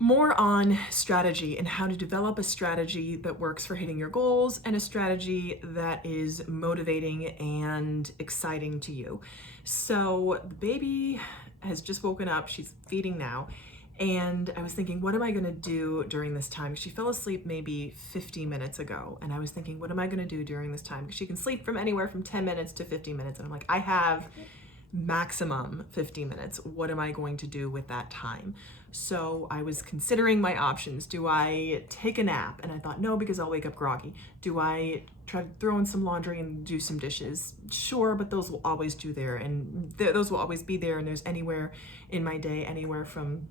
more on strategy and how to develop a strategy that works for hitting your goals and a strategy that is motivating and exciting to you. So the baby has just woken up, she's feeding now, and I was thinking, what am I going to do during this time? She fell asleep maybe 50 minutes ago, and I was thinking, what am I going to do during this time? Because she can sleep from anywhere from 10 minutes to 50 minutes, and I'm like, I have maximum 50 minutes. What am I going to do with that time? So I was considering my options. Do I take a nap? And I thought, no, because I'll wake up groggy. Do I try to throw in some laundry and do some dishes? Sure, but those will always do there, and those will always be there. And there's anywhere in my day, anywhere from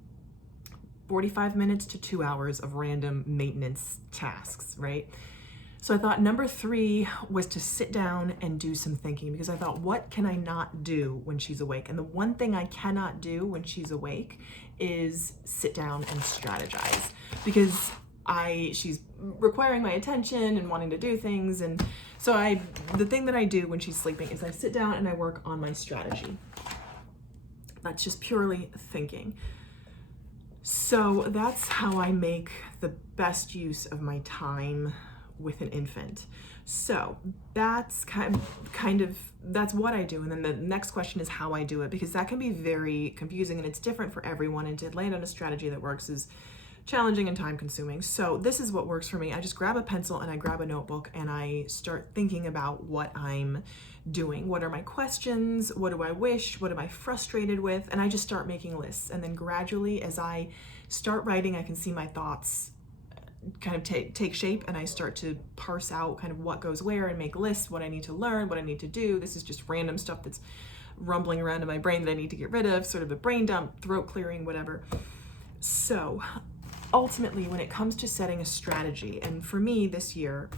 45 minutes to 2 hours of random maintenance tasks, right? So I thought number 3 was to sit down and do some thinking, because I thought, what can I not do when she's awake? And the one thing I cannot do when she's awake is sit down and strategize, because she's requiring my attention and wanting to do things. And so the thing that I do when she's sleeping is I sit down and I work on my strategy. That's just purely thinking. So that's how I make the best use of my time with an infant. So that's kind of that's what I do. And then the next question is how I do it, because that can be very confusing and it's different for everyone, and to land on a strategy that works is challenging and time consuming. So this is what works for me. I just grab a pencil and I grab a notebook and I start thinking about what I'm doing. What are my questions? What do I wish? What am I frustrated with? And I just start making lists. And then gradually, as I start writing, I can see my thoughts kind of take shape, and I start to parse out kind of what goes where and make lists, what I need to learn, what I need to do. This is just random stuff that's rumbling around in my brain that I need to get rid of, sort of a brain dump, throat clearing, whatever. So ultimately, when it comes to setting a strategy, and for me this year,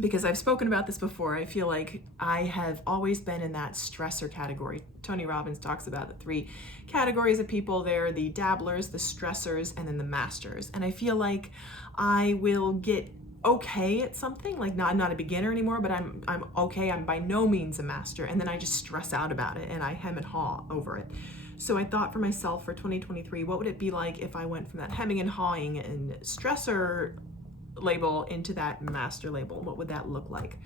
because I've spoken about this before, I feel like I have always been in that stressor category. Tony Robbins talks about the 3 categories of people. They're the dabblers, the stressors, and then the masters. And I feel like I will get okay at something, like I'm not a beginner anymore, but I'm okay. I'm by no means a master. And then I just stress out about it and I hem and haw over it. So I thought for myself for 2023, what would it be like if I went from that hemming and hawing and stressor label into that master label? What would that look like?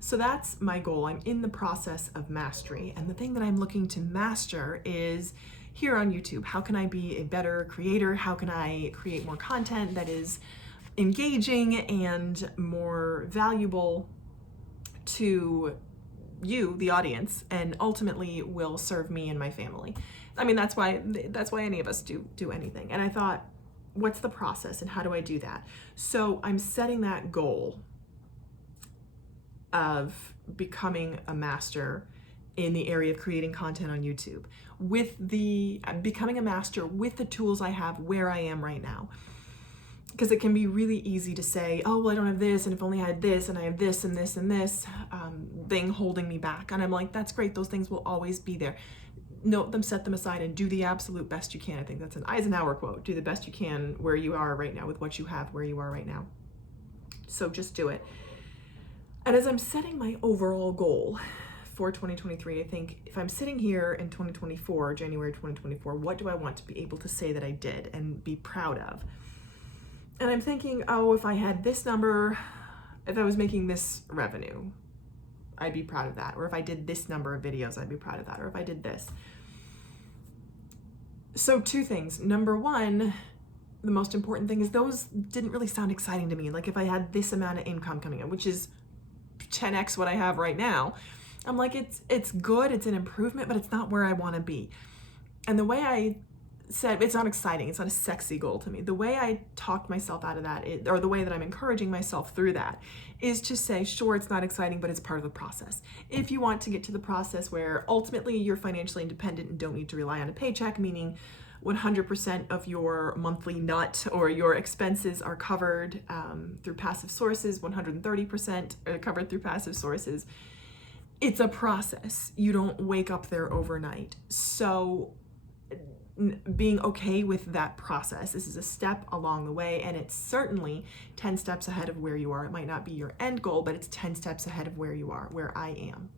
So that's my goal. I'm in the process of mastery. And the thing that I'm looking to master is here on YouTube. How can I be a better creator? How can I create more content that is engaging and more valuable to you, the audience, and ultimately will serve me and my family? I mean, that's why any of us do anything. And I thought, what's the process and how do I do that? So I'm setting that goal of becoming a master in the area of creating content on YouTube, with becoming a master with the tools I have where I am right now. Because it can be really easy to say, oh, well, I don't have this, and if only I had this, and I have this and this and this thing holding me back. And I'm like, that's great. Those things will always be there. Note them, set them aside, and do the absolute best you can. I think that's an Eisenhower quote. Do the best you can where you are right now with what you have where you are right now. So just do it. And as I'm setting my overall goal for 2023, I think if I'm sitting here in 2024, January 2024, what do I want to be able to say that I did and be proud of? And I'm thinking, oh, if I had this number, if I was making this revenue, I'd be proud of that. Or if I did this number of videos, I'd be proud of that. Or if I did this. So 2 things. Number 1, the most important thing is those didn't really sound exciting to me. Like if I had this amount of income coming in, which is 10x what I have right now, I'm like, it's good, it's an improvement, but it's not where I want to be. And the way I said, it's not exciting, it's not a sexy goal to me. The way I talked myself out of that, or the way that I'm encouraging myself through that, is to say, sure, it's not exciting, but it's part of the process. If you want to get to the process where ultimately you're financially independent and don't need to rely on a paycheck, meaning 100% of your monthly nut or your expenses are covered through passive sources, 130% are covered through passive sources, it's a process. You don't wake up there overnight. So being okay with that process. This is a step along the way, and it's certainly 10 steps ahead of where you are. It might not be your end goal, but it's 10 steps ahead of where you are, where I am.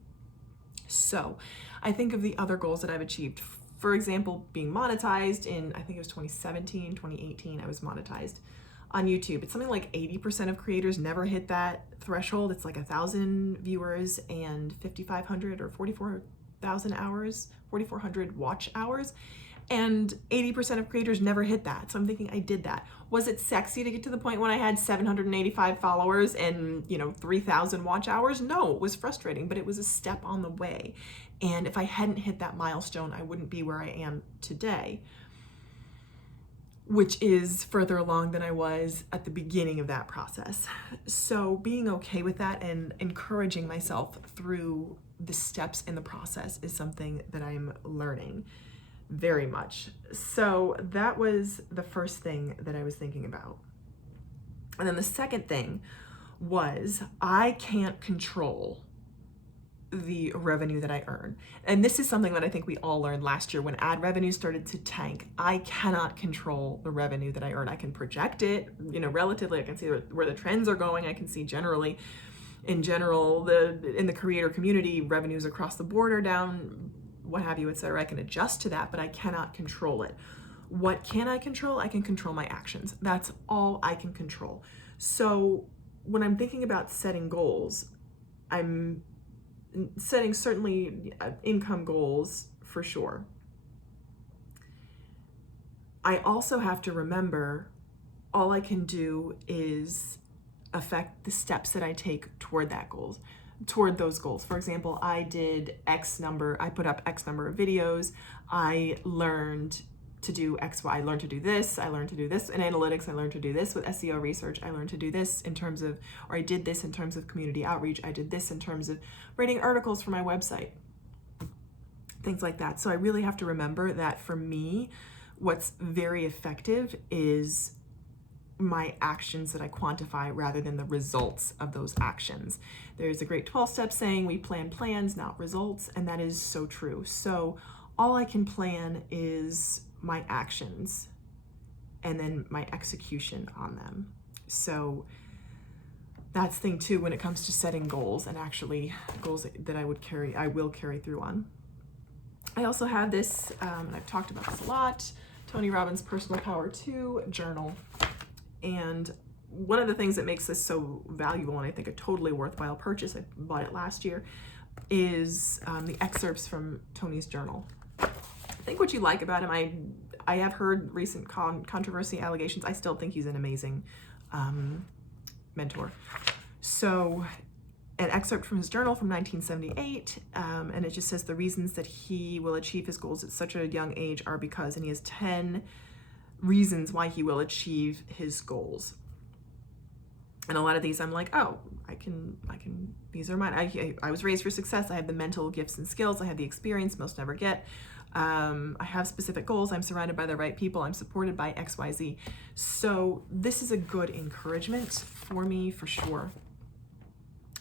So I think of the other goals that I've achieved for example, being monetized in, I think it was 2017, 2018, I was monetized on YouTube. It's something like 80% of creators never hit that threshold. It's like 1,000 viewers and 5,500 or 44,000 hours, 4,400 watch hours. And 80% of creators never hit that. So I'm thinking I did that. Was it sexy to get to the point when I had 785 followers and 3,000 watch hours? No, it was frustrating, but it was a step on the way. And if I hadn't hit that milestone, I wouldn't be where I am today, which is further along than I was at the beginning of that process. So being okay with that and encouraging myself through the steps in the process is something that I'm learning very much. So that was the first thing that I was thinking about. And then the second thing was I can't control the revenue that I earn. And this is something that I think we all learned last year when ad revenue started to tank. I cannot control the revenue that I earn. I can project it, relatively. I can see where the trends are going. I can see in general, in the creator community, revenues across the board are down, what have you, etc. I can adjust to that, but I cannot control it. What can I control? I can control my actions. That's all I can control. So when I'm thinking about setting goals, I'm setting certainly income goals for sure. I also have to remember all I can do is affect the steps that I take toward those goals. For example, I put up X number of videos. I learned to do X, Y. I learned to do this. I learned to do this in analytics. I learned to do this with SEO research. I learned to do this I did this in terms of community outreach. I did this in terms of writing articles for my website, things like that. So I really have to remember that for me, what's very effective is my actions that I quantify rather than the results of those actions. There's a great 12-step saying, we plan plans, not results, and that is so true. So all I can plan is my actions and then my execution on them. So that's thing two when it comes to setting goals, and actually goals that I will carry through on. I also have this, and I've talked about this a lot, Tony Robbins' Personal Power 2 journal. And one of the things that makes this so valuable, and I think a totally worthwhile purchase, I bought it last year, is the excerpts from Tony's journal. I think what you like about him, I have heard recent controversy allegations. I still think he's an amazing mentor. So an excerpt from his journal from 1978, and it just says the reasons that he will achieve his goals at such a young age are because, and he has 10 reasons why he will achieve his goals. And a lot of these I'm like, oh, I can, these are mine. I was raised for success. I have the mental gifts and skills. I have the experience most never get. I have specific goals. I'm surrounded by the right people. I'm supported by XYZ. So this is a good encouragement for me, for sure,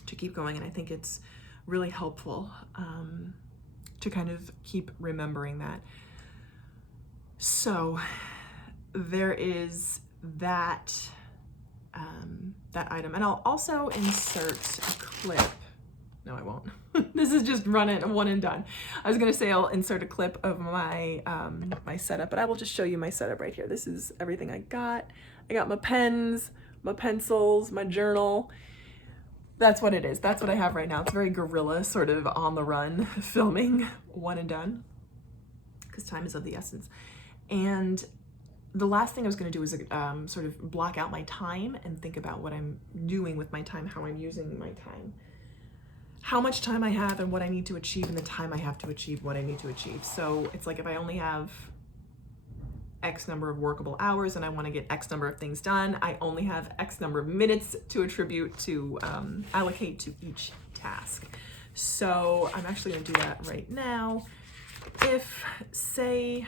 to keep going. And I think it's really helpful to kind of keep remembering that. So there is that item, and I'll also insert a clip. No, I won't. This is just one and done. I was gonna say I'll insert a clip of my my setup, but I will just show you my setup right here. This is everything I got. I got my pens, my pencils, my journal. That's what it is. That's what I have right now. It's very guerrilla, sort of on the run filming, one and done, because time is of the essence. And the last thing I was going to do is sort of block out my time and think about what I'm doing with my time, how I'm using my time, how much time I have and what I need to achieve, and the time I have to achieve what I need to achieve. So it's like if I only have X number of workable hours and I want to get X number of things done, I only have X number of minutes to allocate to each task. So I'm actually going to do that right now. If, say,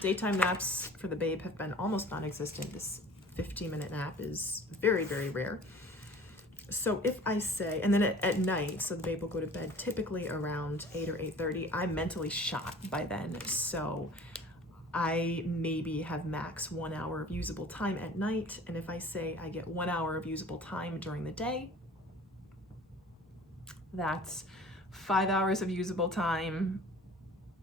daytime naps for the babe have been almost non-existent, this 15-minute nap is very, very rare. So if I say, and then at night, so the babe will go to bed typically around 8 or 8:30, I'm mentally shot by then. So I maybe have max 1 hour of usable time at night. And if I say I get 1 hour of usable time during the day, that's 5 hours of usable time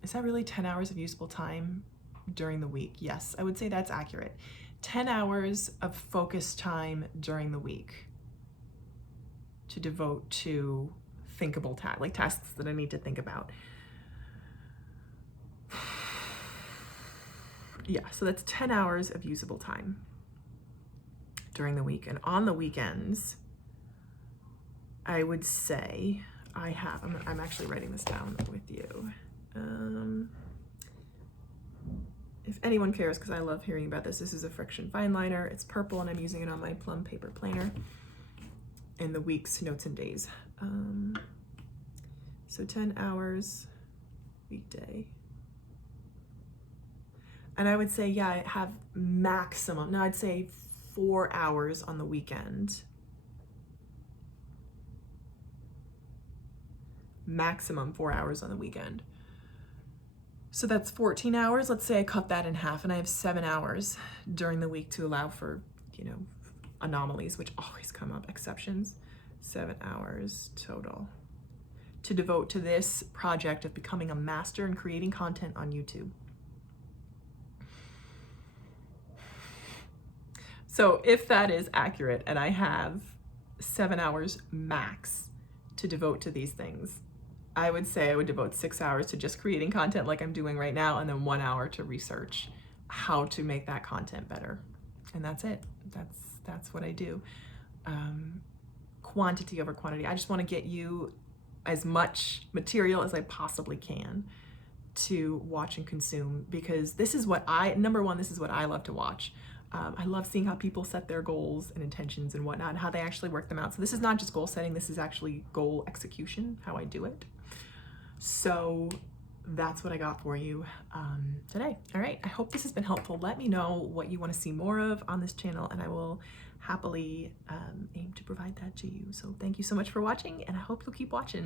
Is that really 10 hours of usable time during the week? Yes, I would say that's accurate. 10 hours of focused time during the week to devote to thinkable tasks, like tasks that I need to think about. Yeah, so that's 10 hours of usable time during the week. And on the weekends, I would say I'm actually writing this down with you. If anyone cares, because I love hearing about this, this is a friction fine liner. It's purple and I'm using it on my plum paper planner in the weeks, notes, and days. So 10 hours weekday. And I would say, yeah, I have maximum. Now I'd say 4 hours on the weekend. Maximum 4 hours on the weekend. So that's 14 hours. Let's say I cut that in half and I have 7 hours during the week to allow for, you know, anomalies, which always come up, exceptions. 7 hours total to devote to this project of becoming a master in creating content on YouTube. So if that is accurate and I have 7 hours max to devote to these things, I would say I would devote 6 hours to just creating content like I'm doing right now, and then 1 hour to research how to make that content better. And that's it. That's what I do. Quantity over quantity. I just want to get you as much material as I possibly can to watch and consume, because this is what number one, this is what I love to watch. I love seeing how people set their goals and intentions and whatnot, and how they actually work them out. So this is not just goal setting, this is actually goal execution, how I do it. So that's what I got for you today. All right, I hope this has been helpful. Let me know what you want to see more of on this channel, and I will happily aim to provide that to you. So thank you so much for watching, and I hope you'll keep watching.